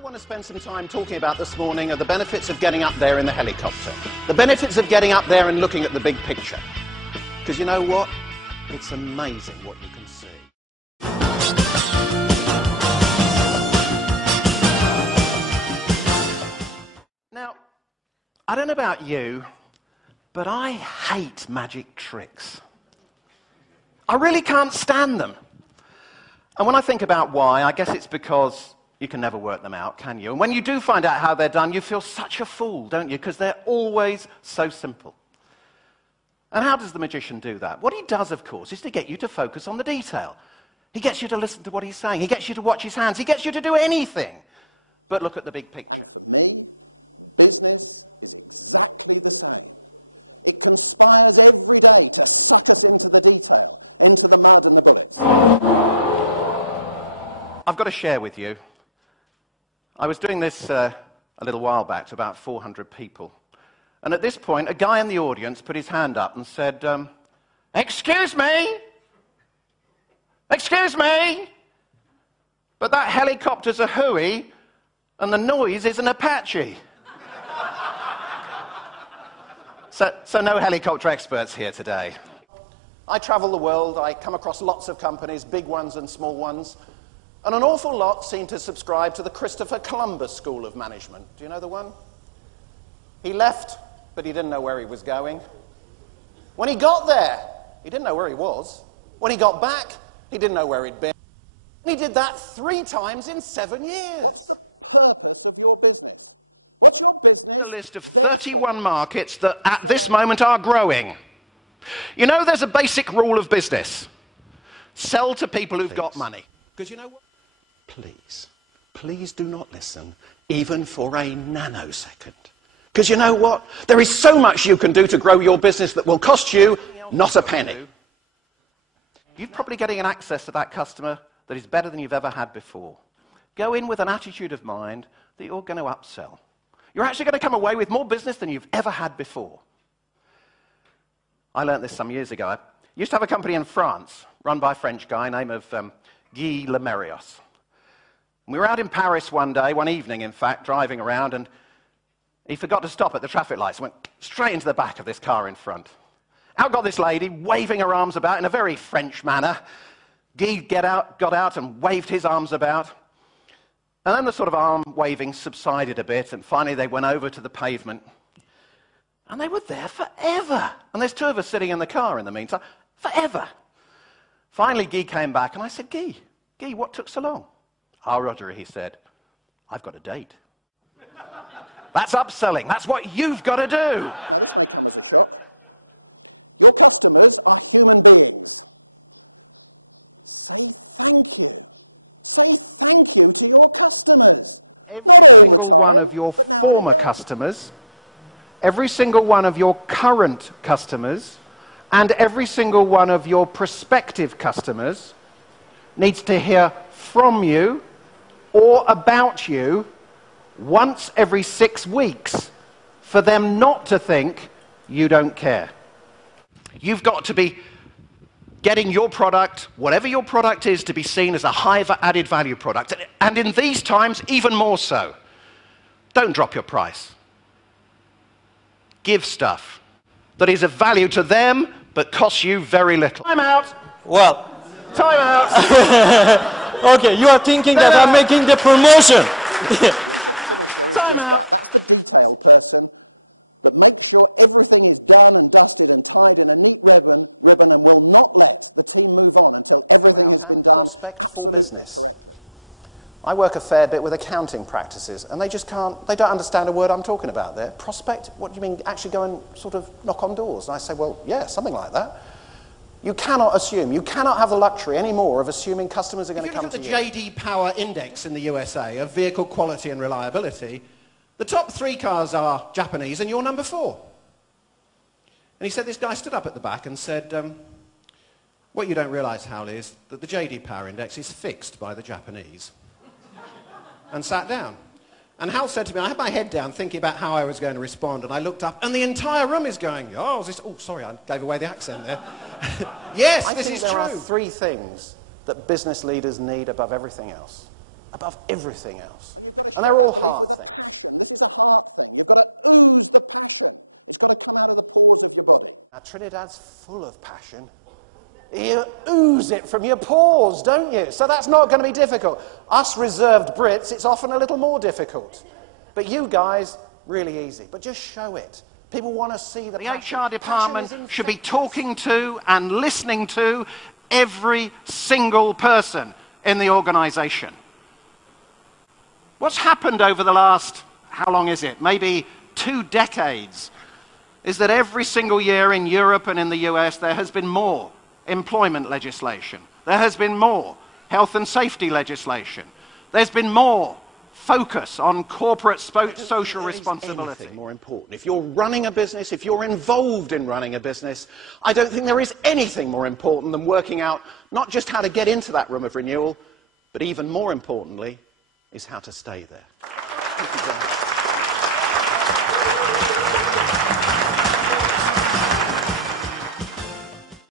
I want to spend some time talking about this morning are the benefits of getting up there in the helicopter. The benefits of getting up there and looking at the big picture. Because you know what? It's amazing what you can see. Now, I don't know about you, but I hate magic tricks. I really can't stand them. And when I think about why, I guess it's because you can never work them out, can you? And when you do find out how they're done, you feel such a fool, don't you? Because they're always so simple. And how does the magician do that? What he does, of course, is to get you to focus on the detail. He gets you to listen to what he's saying. He gets you to watch his hands. He gets you to do anything but look at the big picture. Me, business, is exactly the same. It conspires every day to focus into the detail, into the mud and the bullet. I've got to share with you. I was doing this a little while back to about 400 people. And at this point, a guy in the audience put his hand up and said, "Excuse me? Excuse me? But that helicopter's a hooey and the noise is an Apache." So no helicopter experts here today. I travel the world. I come across lots of companies, big ones and small ones. And an awful lot seem to subscribe to the Christopher Columbus School of Management. Do you know the one? He left, but he didn't know where he was going. When he got there, he didn't know where he was. When he got back, he didn't know where he'd been. And he did that 3 times in 7 years. Purpose of your business. What's your business? A list of 31 markets that at this moment are growing. You know, there's a basic rule of business. Sell to people who've got money. Because you know what? Please do not listen, even for a nanosecond. Because you know what? There is so much you can do to grow your business that will cost you not a penny. You're probably getting an access to that customer that is better than you've ever had before. Go in with an attitude of mind that you're going to upsell. You're actually going to come away with more business than you've ever had before. I learned this some years ago. I used to have a company in France run by a French guy named Guy Lemerios. We were out in Paris one evening, in fact, driving around, and he forgot to stop at the traffic lights, went straight into the back of this car in front. Out got this lady, waving her arms about in a very French manner. Guy got out and waved his arms about. And then the sort of arm waving subsided a bit, and finally they went over to the pavement. And they were there forever. And there's 2 of us sitting in the car in the meantime. Forever. Finally, Guy came back, and I said, Guy, what took so long? "Ah, Roger," he said, "I've got a date." That's upselling. That's what you've got to do. Your customers are human beings. Say thank you. Say thank you to your customers. Every single one of your former customers, every single one of your current customers, and every single one of your prospective customers needs to hear from you or about you once every 6 weeks for them not to think you don't care. You've got to be getting your product, whatever your product is, to be seen as a high added value product. And in these times, even more so. Don't drop your price. Give stuff that is of value to them but costs you very little. Time out. Well, Time out. okay, you are thinking that I'm making the promotion. Time out. Detailed person that makes sure everything is done and dusted and tied in a neat ribbon and will not let the team move on until everything is and prospect for business. I work a fair bit with accounting practices, and they don't understand a word I'm talking about there. Prospect? What do you mean, actually go and sort of knock on doors? And I say, well, yeah, something like that. You cannot assume, you cannot have the luxury anymore of assuming customers are going to come to you. If you look at the J.D. Power Index in the USA of vehicle quality and reliability, the top 3 cars are Japanese and you're number 4. And he said, this guy stood up at the back and said, what you don't realise, Howell, is that the J.D. Power Index is fixed by the Japanese. And sat down. And Hal said to me, I had my head down thinking about how I was going to respond, and I looked up, and the entire room is going, oh, sorry, I gave away the accent there. Yes, this is true. There are 3 things that business leaders need above everything else. Above everything else. And they're all heart things. This is a heart thing. You've got to ooze the passion. It's got to come out of the pores of your body. Now, Trinidad's full of passion. You ooze it from your pores, don't you? So that's not going to be difficult. Us reserved Brits, it's often a little more difficult. But you guys, really easy. But just show it. People want to see the HR department should be talking to and listening to every single person in the organisation. What's happened over the last, how long is it, maybe 2 decades, is that every single year in Europe and in the US there has been more employment legislation. There has been more health and safety legislation. There's been more focus on corporate social responsibility. Anything more important. If you're running a business, if you're involved in running a business, I don't think there is anything more important than working out not just how to get into that room of renewal, but even more importantly, is how to stay there. Thank you very much.